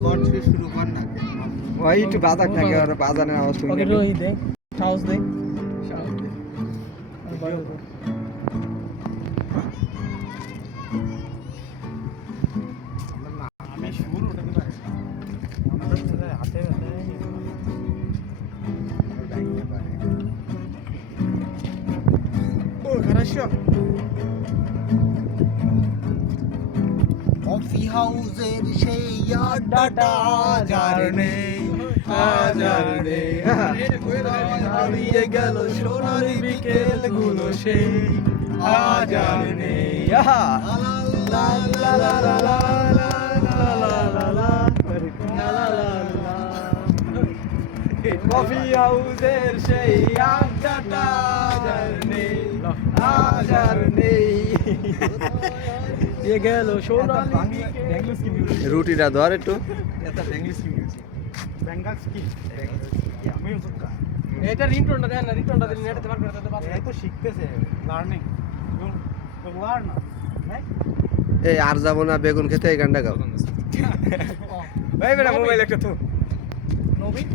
শুরু কর না ওই একটু বাজাক থাকে আর বাজানের আওয়াজ শুনি ওকে রোহি দে সাহস দে আমি শুরু ওটাতে পারি আমাদের হাতে ও хорошо কফি হাউসের সেই আড্ডাটা যার নেই হাজার নেই হারিয়ে গেল সোনালি বিকেল গুলো সেই হাজার নেই লা লা লা লা লা লা লা লা লা লা কফি হাউসের সেই আড্ডাটা যার নেই হাজার নেই ये গেল সোনালি বেঙ্গলস কি মিউজিক রুটিটা ধর একটু এটা বেঙ্গলস কি মিউজিক বেঙ্গলস কি মিউজিক কা এটা রিংটোনটা দেন না রিংটোনটা দিন নেটে বার করে দিতে পারবে এই তো শিখতেছে লার্নিং তো লার্ন হ্যাঁ এই আর যাবো না বেগুন খেতে এই গানটা গাও ভাই বেটা মোবাইল একটা তো নবীন